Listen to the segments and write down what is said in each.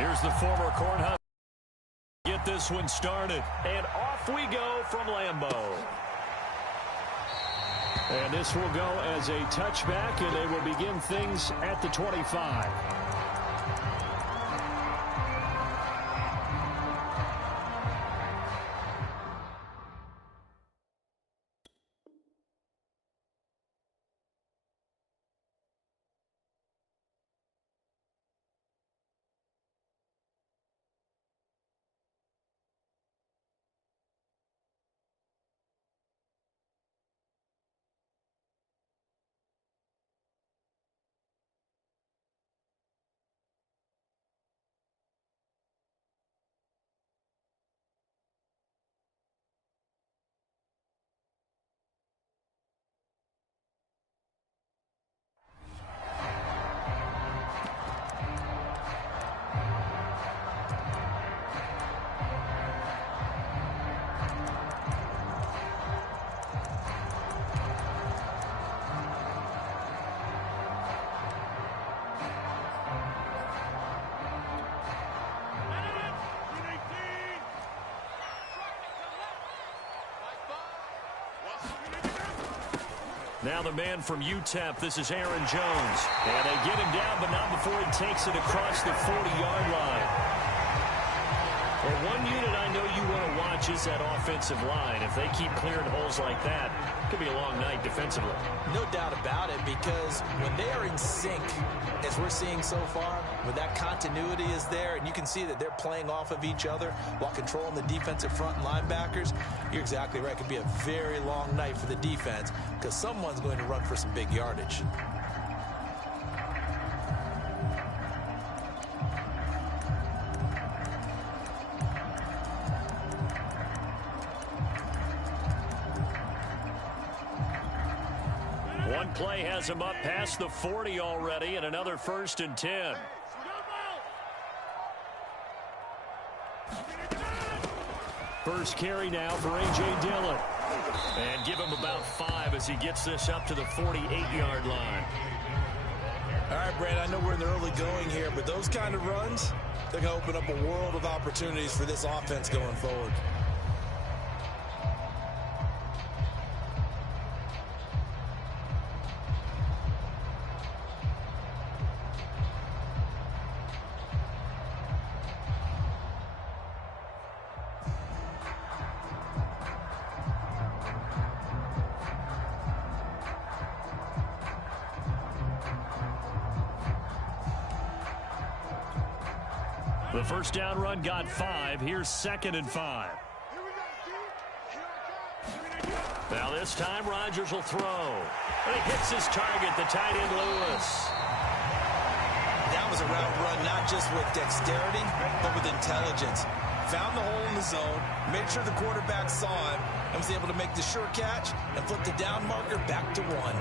Here's the former Cornhusker. Get this one started. And off we go from Lambeau. And this will go as a touchback, and they will begin things at the 25. Now the man from UTEP, this is Aaron Jones. And they get him down, but not before he takes it across the 40-yard line. Well, one unit I know you want to watch is that offensive line. If they keep clearing holes like that, it could be a long night defensively. No doubt about it, because when they are in sync, as we're seeing so far, when that continuity is there, and you can see that they're playing off of each other while controlling the defensive front and linebackers, you're exactly right. It could be a very long night for the defense because someone's going to run for some big yardage. One play has him up past the 40 already, and another 1st and 10. First carry now for A.J. Dillon. And give him about 5 as he gets this up to the 48-yard line. All right, Brad, I know we're in the early going here, but those kind of runs, they're going to open up a world of opportunities for this offense going forward. The first down run got 5. Here's 2nd and 5. Now this time Rodgers will throw. And he hits his target, the tight end Lewis. That was a route run not just with dexterity, but with intelligence. Found the hole in the zone, made sure the quarterback saw him, and was able to make the sure catch and flip the down marker back to 1.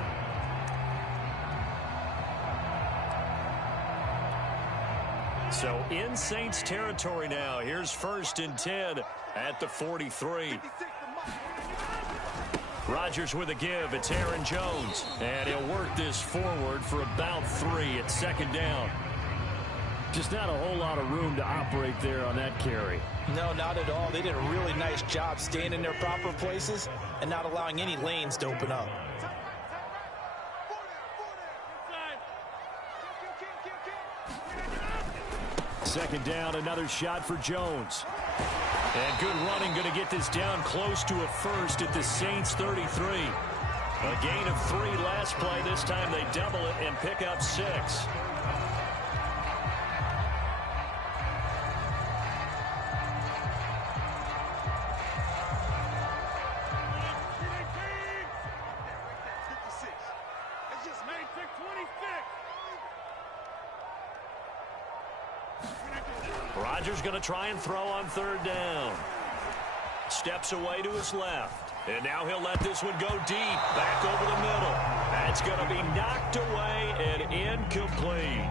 So in Saints territory now. Here's 1st and 10 at the 43. Rodgers with a give. It's Aaron Jones. And he'll work this forward for about 3 at 2nd down. Just not a whole lot of room to operate there on that carry. No, not at all. They did a really nice job staying in their proper places and not allowing any lanes to open up. Second down, another shot for Jones. And good running, going to get this down close to a 1st at the Saints 33. A gain of 3 last play. This time they double it and pick up 6. Rodgers going to try and throw on 3rd down. Steps away to his left. And now he'll let this one go deep. Back over the middle. That's going to be knocked away and incomplete.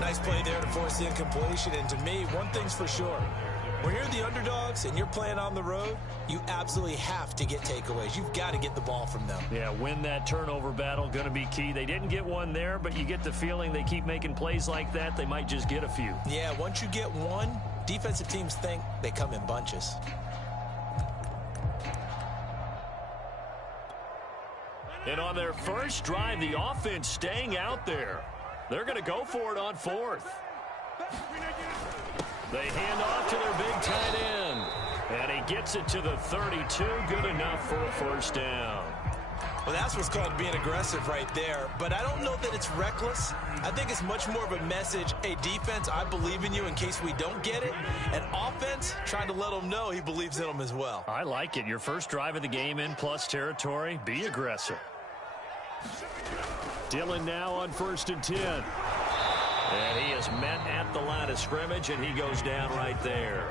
Nice play there to force the incompletion. And to me, one thing's for sure. When you're the underdogs and you're playing on the road, you absolutely have to get takeaways. You've got to get the ball from them. Yeah, win that turnover battle, going to be key. They didn't get one there, but you get the feeling they keep making plays like that, they might just get a few. Yeah, once you get one, defensive teams think they come in bunches. And on their first drive, the offense staying out there. They're going to go for it on fourth. They hand off to their big tight end. And he gets it to the 32. Good enough for a first down. Well, that's what's called being aggressive right there. But I don't know that it's reckless. I think it's much more of a message. Hey, defense, I believe in you in case we don't get it. And offense, trying to let them know he believes in them as well. I like it. Your first drive of the game in plus territory. Be aggressive. Dillon now on 1st and 10. And he is met at the line of scrimmage, and he goes down right there.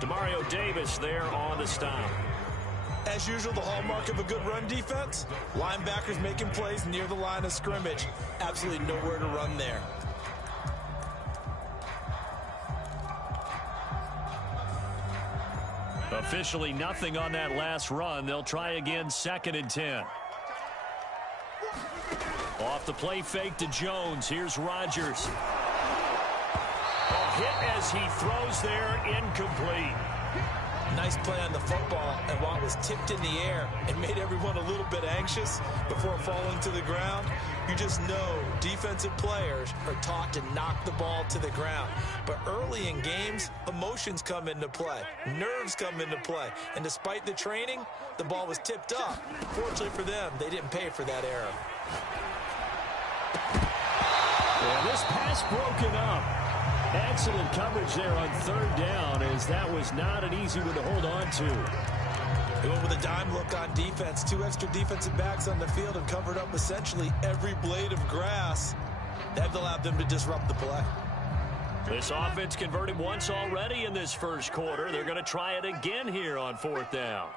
Demario Davis there on the stop. As usual, the hallmark of a good run defense, linebackers making plays near the line of scrimmage. Absolutely nowhere to run there. Officially nothing on that last run. They'll try again 2nd and 10. Off the play fake to Jones. Here's Rodgers. A hit as he throws there, incomplete. Nice play on the football, and while it was tipped in the air and made everyone a little bit anxious before falling to the ground, you just know defensive players are taught to knock the ball to the ground. But early in games, emotions come into play. Nerves come into play. And despite the training, the ball was tipped up. Fortunately for them, they didn't pay for that error. And this pass broken up. Excellent coverage there on 3rd down, as that was not an easy one to hold on to. They went with a dime look on defense. 2 extra defensive backs on the field and covered up essentially every blade of grass. That allowed them to disrupt the play. This offense converted once already in this first quarter. They're going to try it again here on 4th down.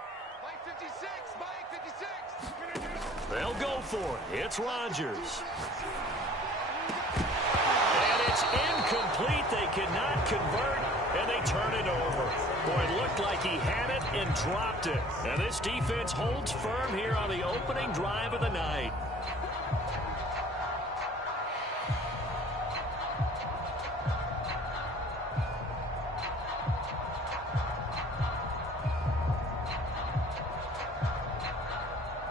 They'll go for it. It's Rodgers. And it's incomplete. They cannot convert, and they turn it over. Boy, it looked like he had it and dropped it. And this defense holds firm here on the opening drive of the night.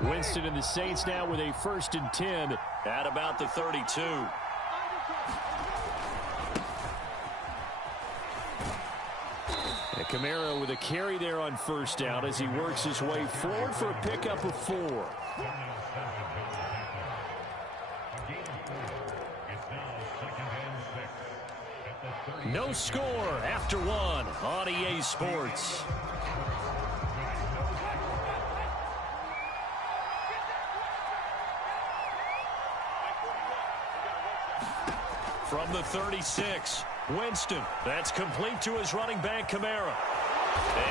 Winston and the Saints now with a 1st and 10 at about the 32. And Kamara with a carry there on 1st down as he works his way forward for a pickup of 4. No score after 1 on EA Sports. From the 36, Winston. That's complete to his running back, Kamara.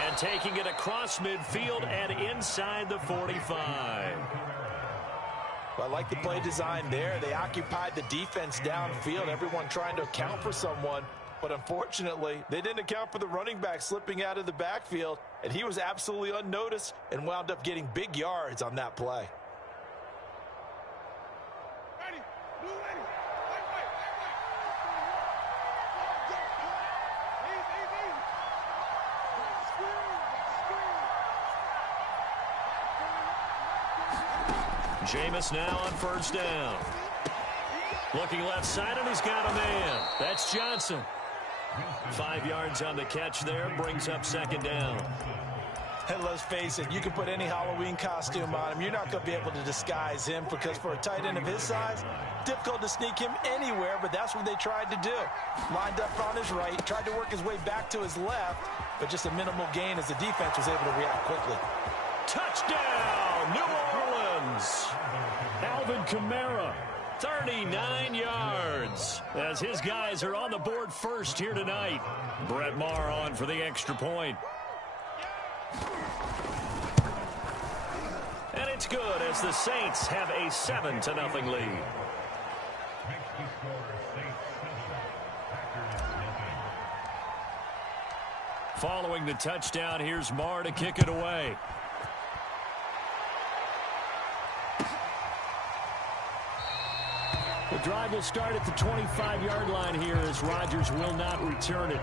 And taking it across midfield and inside the 45. Well, I like the play design there. They occupied the defense downfield, everyone trying to account for someone. But unfortunately, they didn't account for the running back slipping out of the backfield, and he was absolutely unnoticed and wound up getting big yards on that play. Jameis now on 1st down. Looking left side, and he's got a man. That's Johnson. 5 yards on the catch there, brings up 2nd down. And let's face it, you can put any Halloween costume on him. You're not going to be able to disguise him because for a tight end of his size, difficult to sneak him anywhere, but that's what they tried to do. Lined up on his right, tried to work his way back to his left, but just a minimal gain as the defense was able to react quickly. Touchdown, New Orleans. Alvin Kamara, 39 yards, as his guys are on the board first here tonight. Brett Maher on for the extra point. And it's good as the Saints have a 7-0 lead. Following the touchdown, here's Marr to kick it away. The drive will start at the 25-yard line here as Rodgers will not return it.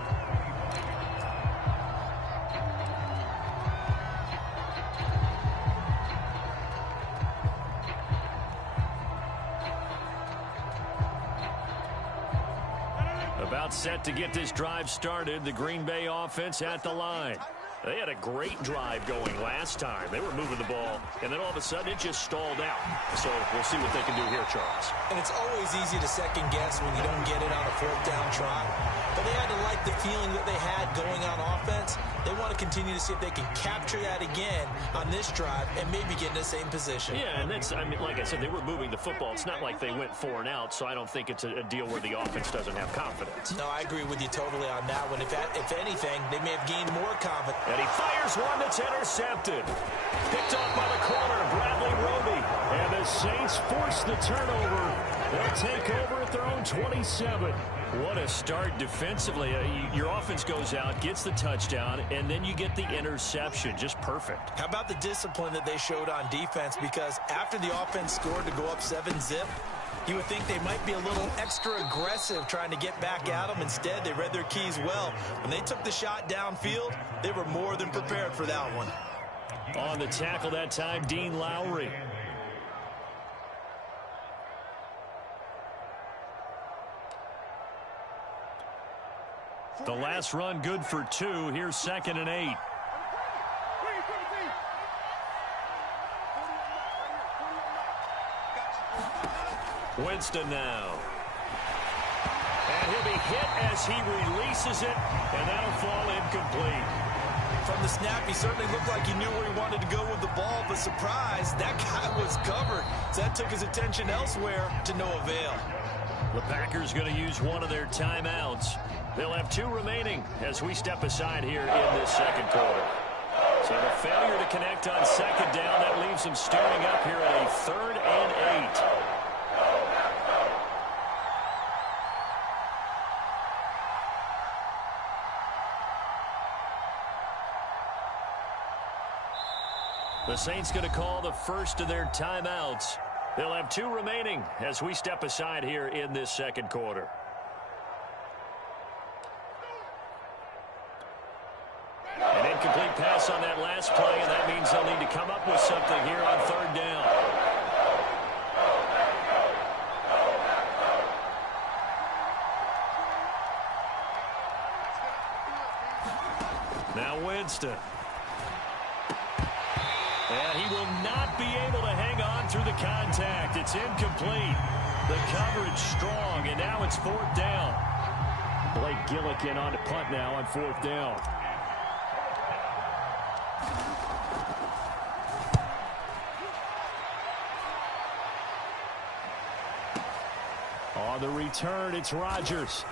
About set to get this drive started. The Green Bay offense at the line. They had a great drive going last time. They were moving the ball, and then all of a sudden it just stalled out. So we'll see what they can do here, Charles. And it's always easy to second guess when you don't get it on a fourth down try. But they had to like the feeling that they had going on offense. They want to continue to see if they can capture that again on this drive and maybe get in the same position. Yeah, and that's, I mean, like I said, they were moving the football. It's not like they went 4 and out, so I don't think it's a deal where the offense doesn't have confidence. No, I agree with you totally on that one. If anything, they may have gained more confidence. And he fires one that's intercepted. Picked off by the corner, Bradley Roby. And the Saints force the turnover. They'll take over at their own 27. What a start defensively. Your offense goes out, gets the touchdown, and then you get the interception. Just perfect. How about the discipline that they showed on defense? Because after the offense scored to go up 7-zip, you would think they might be a little extra aggressive trying to get back at them. Instead, they read their keys well. When they took the shot downfield, they were more than prepared for that one. On the tackle that time, Dean Lowry. The last run good for 2. Here's 2nd and 8. Winston now. And he'll be hit as he releases it, and that'll fall incomplete. From the snap, he certainly looked like he knew where he wanted to go with the ball, but surprise, that guy was covered. So that took his attention elsewhere to no avail. The Packers going to use one of their timeouts. They'll have 2 remaining as we step aside here in this second quarter. So the failure to connect on 2nd down, that leaves them staring up here at a 3rd and 8. The Saints going to call the first of their timeouts. They'll have 2 remaining as we step aside here in this second quarter. An incomplete pass on that last play, and that means they'll need to come up with something here on 3rd down. Now Winston. And he will not be able to hang on through the contact. It's incomplete. The coverage strong, and now it's 4th down. Blake Gillikin on to punt now on 4th down. On the return, it's Rodgers.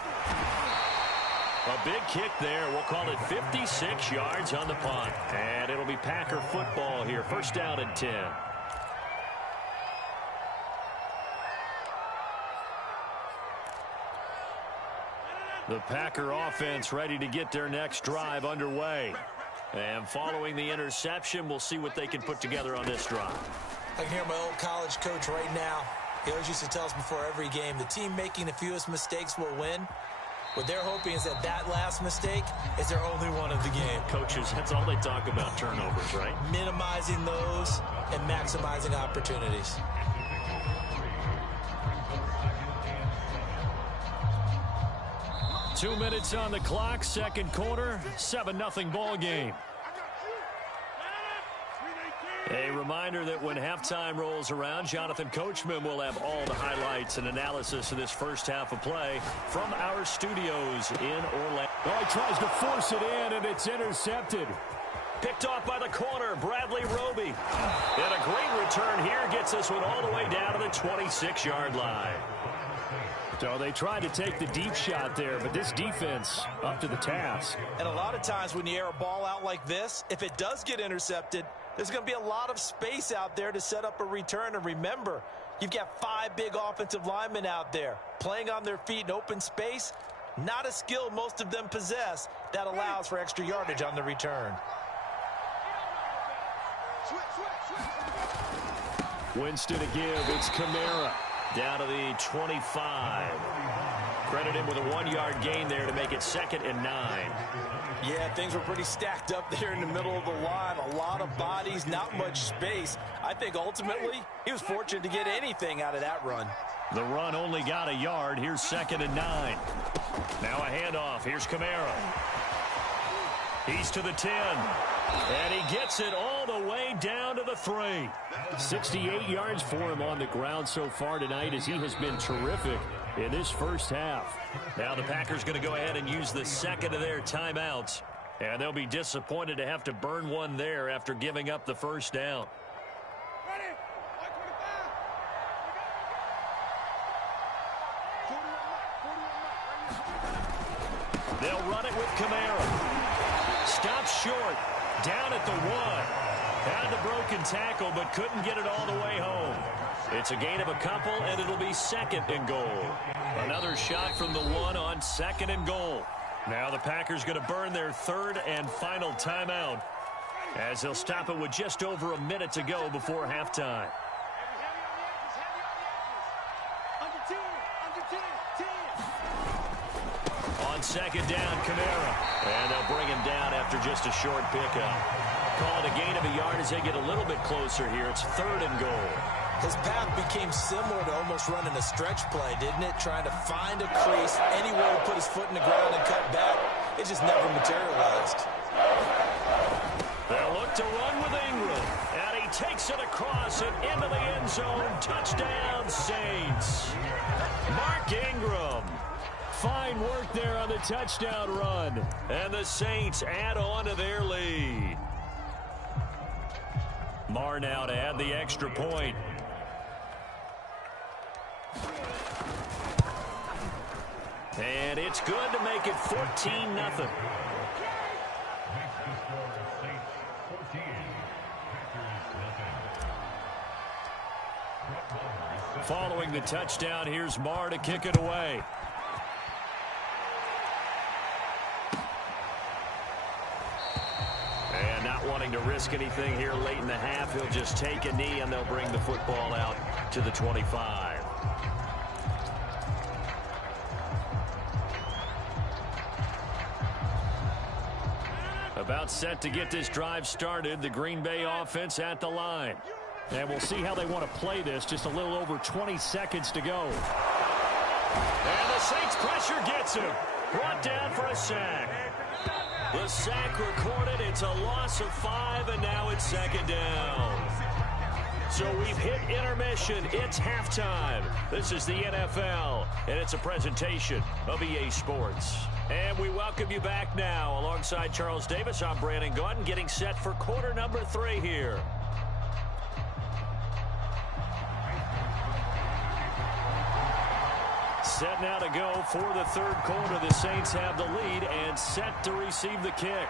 A big kick there. We'll call it 56 yards on the punt. And it'll be Packer football here. 1st down and 10. The Packer offense ready to get their next drive underway. And following the interception, we'll see what they can put together on this drive. I can hear my old college coach right now. He always used to tell us before every game, the team making the fewest mistakes will win. What they're hoping is that last mistake is their only one of the game. Coaches, that's all they talk about, turnovers, right? Minimizing those and maximizing opportunities. Two minutes on the clock, second quarter, 7-0 ball game. A reminder that when halftime rolls around, Jonathan Coachman will have all the highlights and analysis of this first half of play from our studios in Orlando. Oh, he tries to force it in, and it's intercepted. Picked off by the corner, Bradley Roby. And a great return here gets this one all the way down to the 26-yard line. So they tried to take the deep shot there, but this defense up to the task. And a lot of times when you air a ball out like this, if it does get intercepted, there's going to be a lot of space out there to set up a return. And remember, you've got 5 big offensive linemen out there playing on their feet in open space. Not a skill most of them possess. That allows for extra yardage on the return. Winston to give. It's Kamara down to the 25. Credit him with a 1-yard gain there to make it 2nd and 9. Yeah, things were pretty stacked up there in the middle of the line. A lot of bodies, not much space. I think ultimately he was fortunate to get anything out of that run. The run only got a yard. Here's 2nd and 9. Now a handoff. Here's Kamara. He's to the 10. And he gets it all the way down to the 3. 68 yards for him on the ground so far tonight as he has been terrific in this first half. Now the Packers going to go ahead and use the second of their timeouts. And they'll be disappointed to have to burn one there after giving up the first down. They'll run it with Kamara. Stops short. Down at the 1. Had the broken tackle, but couldn't get it all the way home. It's a gain of a couple, and it'll be 2nd and goal. Another shot from the 1 on 2nd and goal. Now the Packers going to burn their 3rd and final timeout as they'll stop it with just over a minute to go before halftime. On 2nd down, Kamara. And they'll bring him down after just a short pickup. Call it a gain of a yard as they get a little bit closer here. It's 3rd and goal. His path became similar to almost running a stretch play, didn't it? Trying to find a crease, anywhere to put his foot in the ground and cut back. It just never materialized. They'll look to run with Ingram. And he takes it across and into the end zone. Touchdown, Saints. Mark Ingram. Fine work there on the touchdown run. And the Saints add on to their lead. Marr now to add the extra point. And it's good to make it 14-0. Following the touchdown, here's Marr to kick it away. And not wanting to risk anything here late in the half, he'll just take a knee and they'll bring the football out to the 25. About set to get this drive started. The Green Bay offense at the line. And we'll see how they want to play this. Just a little over 20 seconds to go. And the Saints pressure gets him. Brought down for a sack. The sack recorded. It's a loss of 5, and now it's 2nd down. So we've hit intermission. It's halftime. This is the NFL, and it's a presentation of EA Sports. And we welcome you back now. Alongside Charles Davis, I'm Brandon Gaudin, getting set for quarter number 3 here. Set now to go for the 3rd quarter. The Saints have the lead and set to receive the kick.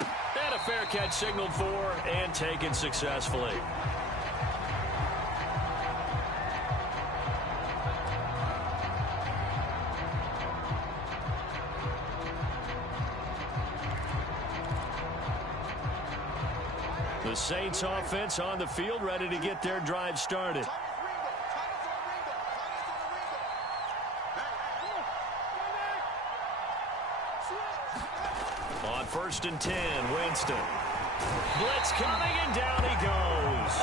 And a fair catch signaled for and taken successfully. The Saints offense on the field, ready to get their drive started. On 1st and 10, Winston. Blitz coming, and down he goes.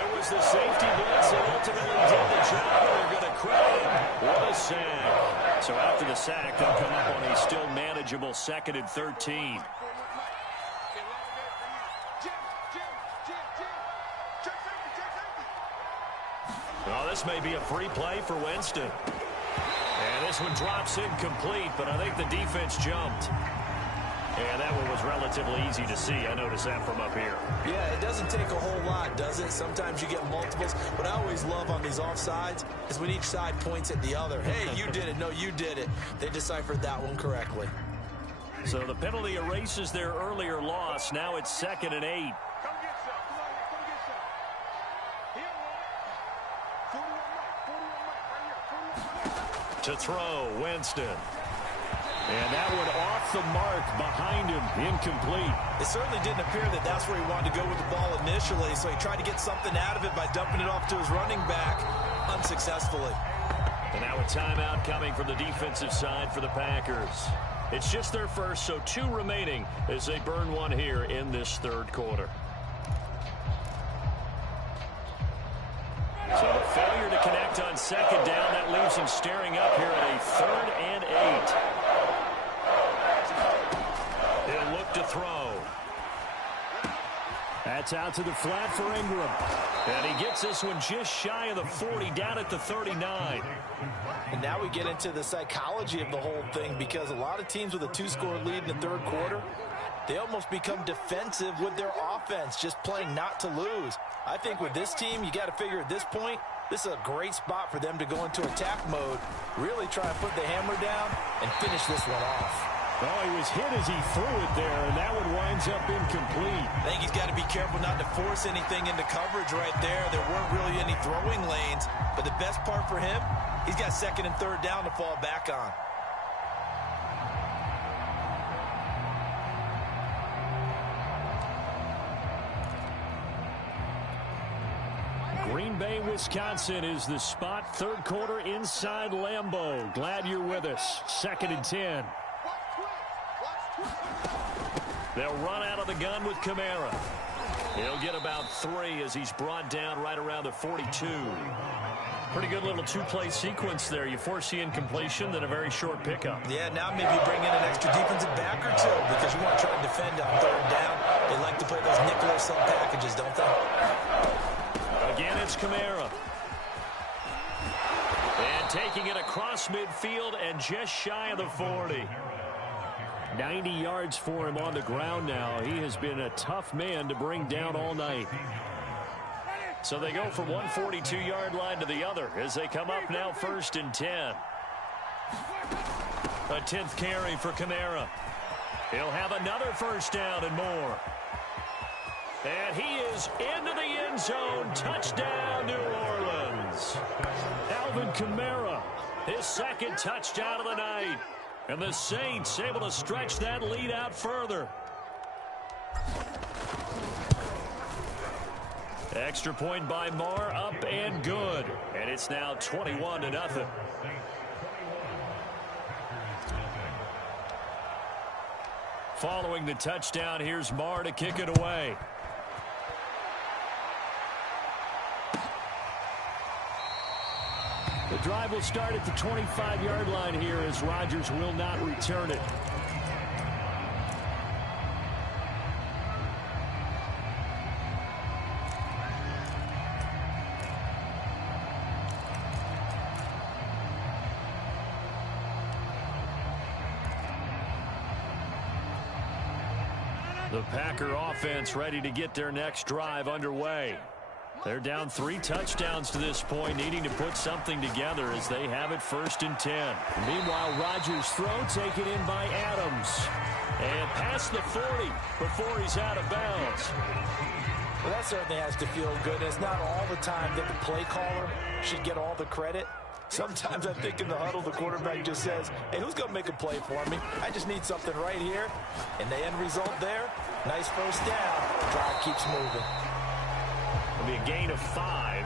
It was the safety blitz that ultimately did the job. They're going to credit him with a sack. So after the sack, they'll come up on a still manageable 2nd and 13. Well, this may be a free play for Winston. And this one drops incomplete, but I think the defense jumped. And that one was relatively easy to see. I noticed that from up here. Yeah, it doesn't take a whole lot, does it? Sometimes you get multiples. What I always love on these offsides is when each side points at the other. Hey, you did it. No, you did it. They deciphered that one correctly. So the penalty erases their earlier loss. Now it's 2nd and 8. To throw, Winston. And that one off the mark behind him, incomplete. It certainly didn't appear that that's where he wanted to go with the ball initially, so he tried to get something out of it by dumping it off to his running back unsuccessfully. And now a timeout coming from the defensive side for the Packers. It's just their first, so 2 remaining as they burn one here in this third quarter. So a failure to connect on second down. That leaves him staring up here at a 3rd and 8. He'll look to throw. That's out to the flat for Ingram. And he gets this one just shy of the 40, down at the 39. And now we get into the psychology of the whole thing, because a lot of teams with a 2-score lead in the third quarter, they almost become defensive with their offense, just playing not to lose. I think with this team, you got to figure at this point, this is a great spot for them to go into attack mode, really try and put the hammer down and finish this one off. Oh, he was hit as he threw it there, and that one winds up incomplete. I think he's got to be careful not to force anything into coverage right there. There weren't really any throwing lanes, but the best part for him, he's got 2nd and 3rd down to fall back on. Green Bay, Wisconsin is the spot. Third quarter inside Lambeau. Glad you're with us. 2nd and 10. They'll run out of the gun with Kamara. He'll get about 3 as he's brought down right around the 42. Pretty good little 2-play sequence there. You force the incompletion, then a very short pickup. Yeah, now maybe bring in an extra defensive back or 2, because you want to try and defend on 3rd down. They like to play those nickel or sub packages, don't they? Again, it's Kamara. And taking it across midfield and just shy of the 40. 90 yards for him on the ground now. He has been a tough man to bring down all night. So they go from 142-yard line to the other as they come up now 1st and 10. A 10th carry for Kamara. He'll have another 1st down and more. And he is into the end zone. Touchdown, New Orleans. Alvin Kamara, his 2nd touchdown of the night. And the Saints able to stretch that lead out further. Extra point by Marr, up and good. And it's now 21-0. Following the touchdown, here's Marr to kick it away. The drive will start at the 25-yard line here as Rodgers will not return it. The Packer offense ready to get their next drive underway. They're down 3 touchdowns to this point, needing to put something together as they have it 1st and 10. Meanwhile, Rodgers' throw taken in by Adams. And past the 40 before he's out of bounds. Well, that certainly has to feel good. It's not all the time that the play caller should get all the credit. Sometimes I think in the huddle, the quarterback just says, hey, who's going to make a play for me? I just need something right here. And the end result there, nice 1st down. Drive keeps moving. It'll be a gain of 5,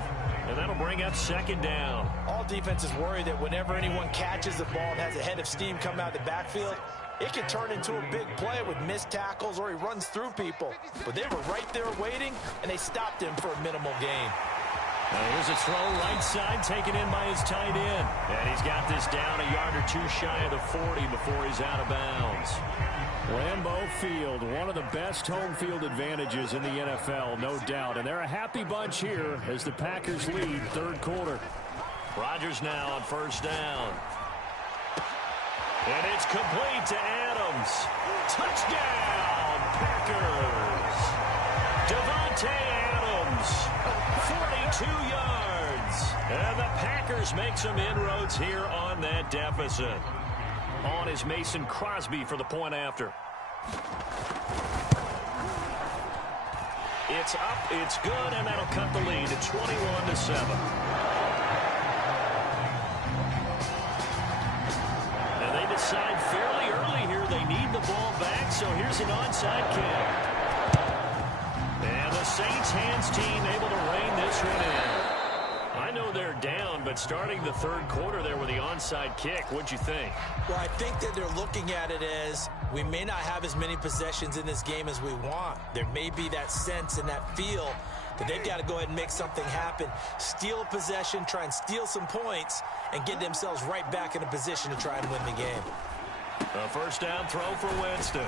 and that'll bring up 2nd down. All defenses worry that whenever anyone catches the ball and has a head of steam come out of the backfield, it can turn into a big play with missed tackles or he runs through people. But they were right there waiting, and they stopped him for a minimal gain. Now here's a throw right side taken in by his tight end. And he's got this down a yard or 2 shy of the 40 before he's out of bounds. Lambeau Field, one of the best home field advantages in the NFL, no doubt. And they're a happy bunch here as the Packers lead 3rd quarter. Rodgers now on 1st down. And it's complete to Adams. Touchdown, Packers. Devontae Adams, 42 yards. And the Packers make some inroads here on that deficit. On is Mason Crosby for the point after. It's up, it's good, and that'll cut the lead to 21-7. And they decide fairly onside kick. And the Saints hands team able to rein this one in. I know they're down, but starting the third quarter there with the onside kick, what'd you think? Well, I think that they're looking at it as we may not have as many possessions in this game as we want. There may be that sense and that feel that they've got to go ahead and make something happen, steal a possession, try and steal some points, and get themselves right back in a position to try and win the game. A first down throw for Winston.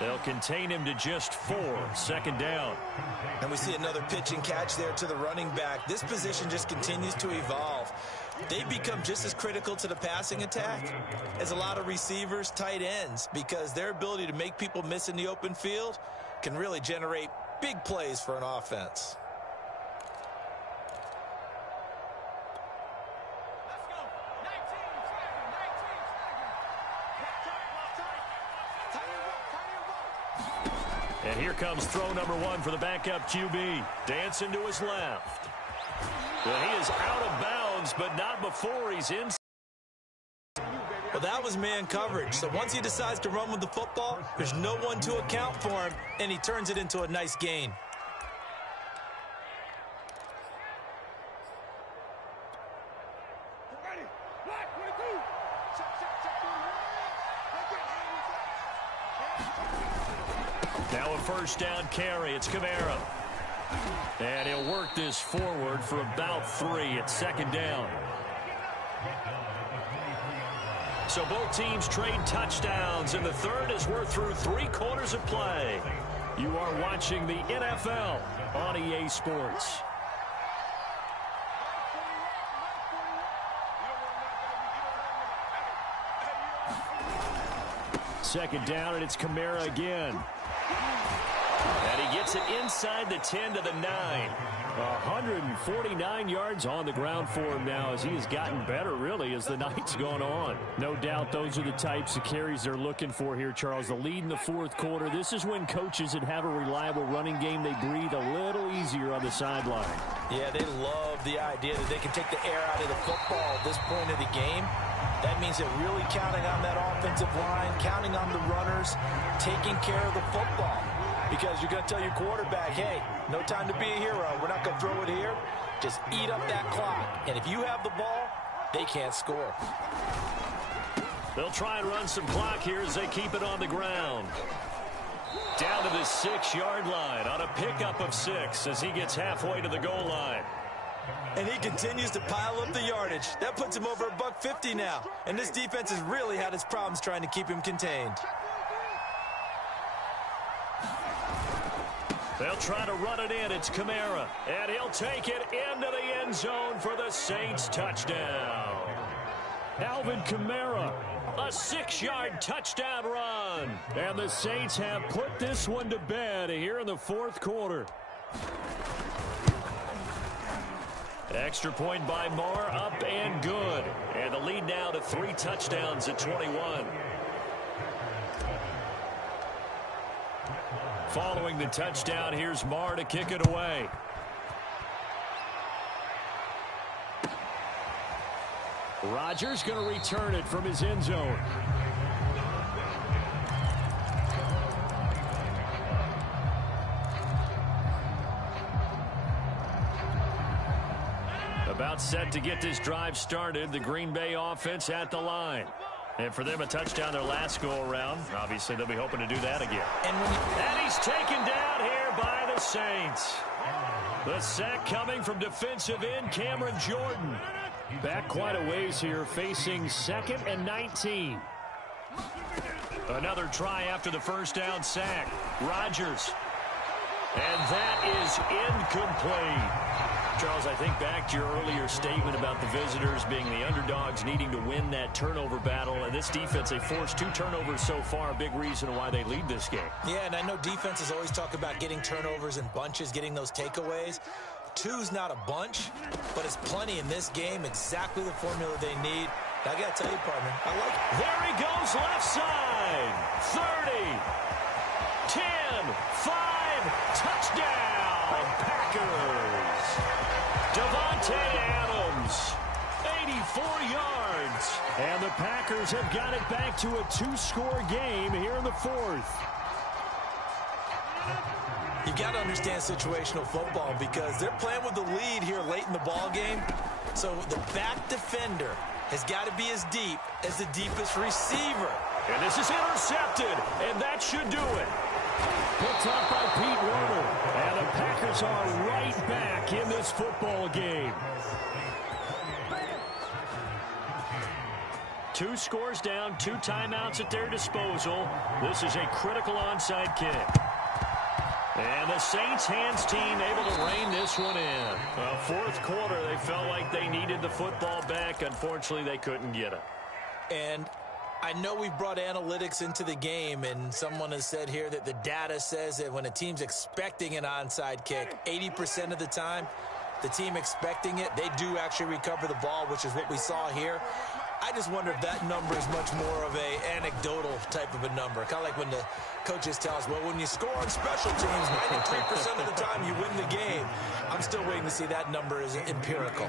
They'll contain him to just 4. Second down. And we see another pitch and catch there to the running back. This position just continues to evolve. They become just as critical to the passing attack as a lot of receivers, tight ends, because their ability to make people miss in the open field can really generate big plays for an offense. And here comes throw number 1 for the backup QB. Dancing to his left. Well, he is out of bounds, but not before he's in. Well, that was man coverage. So once he decides to run with the football, there's no one to account for him, and he turns it into a nice gain. Now a first down carry. It's Kamara. And he'll work this forward for about 3 at second down. So both teams trade touchdowns, and the third as we're through 3 quarters of play. You are watching the NFL on EA Sports. Second down, and it's Kamara again. And he gets it inside the 10 to the 9. 149 yards on the ground for him now as he has gotten better, really, as the night's gone on. No doubt those are the types of carries they're looking for here, Charles. The lead in the fourth quarter. This is when coaches that have a reliable running game, they breathe a little easier on the sideline. Yeah, they love the idea that they can take the air out of the football at this point of the game. That means they're really counting on that offensive line, counting on the runners, taking care of the football. Because you're going to tell your quarterback, hey, no time to be a hero. We're not going to throw it here. Just eat up that clock. And if you have the ball, they can't score. They'll try and run some clock here as they keep it on the ground. Down to the 6-yard line on a pickup of 6 as he gets halfway to the goal line. And he continues to pile up the yardage. That puts him over $150 now. And this defense has really had its problems trying to keep him contained. They'll try to run it in. It's Kamara. And he'll take it into the end zone for the Saints touchdown. Alvin Kamara, a 6-yard touchdown run. And the Saints have put this one to bed here in the fourth quarter. Extra point by Moore, up and good. And the lead now to 3 touchdowns at 21. Following the touchdown, here's Marr to kick it away. Rodgers going to return it from his end zone. About set to get this drive started. The Green Bay offense at the line. And for them, a touchdown their last go-around. Obviously, they'll be hoping to do that again. And he's taken down here by the Saints. The sack coming from defensive end Cameron Jordan. Back quite a ways here, facing 2nd and 19. Another try after the first down sack. Rodgers. And that is incomplete. Charles, I think back to your earlier statement about the visitors being the underdogs needing to win that turnover battle. And this defense, they forced 2 turnovers so far, a big reason why they lead this game. Yeah, and I know defenses always talk about getting turnovers in bunches, getting those takeaways. 2's not a bunch, but it's plenty in this game, exactly the formula they need. I got to tell you, partner, I like it. There he goes, left side. 30, 10, 5, touchdown, Packers. Devontae Adams, 4 yards. And the Packers have got it back to a 2-score game here in the 4th. You got to understand situational football because they're playing with the lead here late in the ball game. So the back defender has got to be as deep as the deepest receiver. And this is intercepted, and that should do it. Picked up by Pete Werner. And the Packers are right back in this football game. 2 scores down, 2 timeouts at their disposal. This is a critical onside kick. And the Saints hands team able to rein this one in. Well, 4th quarter, they felt like they needed the football back. Unfortunately, they couldn't get it. And I know we brought analytics into the game, and someone has said here that the data says that when a team's expecting an onside kick, 80% of the time, the team expecting it, they do actually recover the ball, which is what we saw here. I just wonder if that number is much more of a anecdotal type of a number. Kind of like when the coaches tell us, well, when you score on special teams, 93% of the time you win the game. I'm still waiting to see that number is empirical.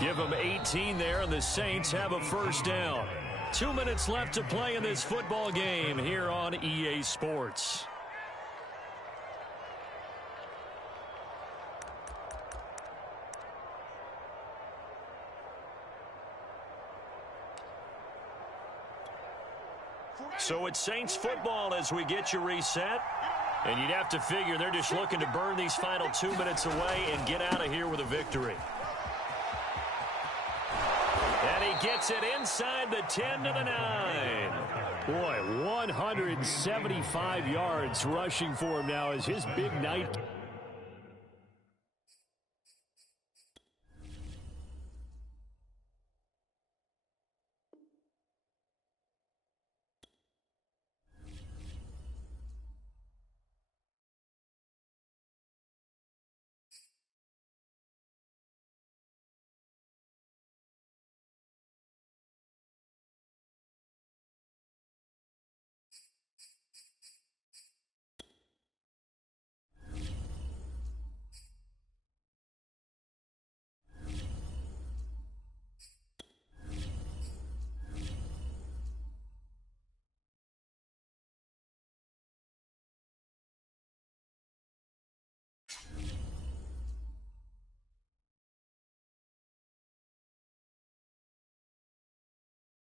Give them 18 there, and the Saints have a first down. 2 minutes left to play in this football game here on EA Sports. So it's Saints football as we get you reset. And you'd have to figure they're just looking to burn these final 2 minutes away and get out of here with a victory. And he gets it inside the 10 to the 9. Boy, 175 yards rushing for him now as his big night.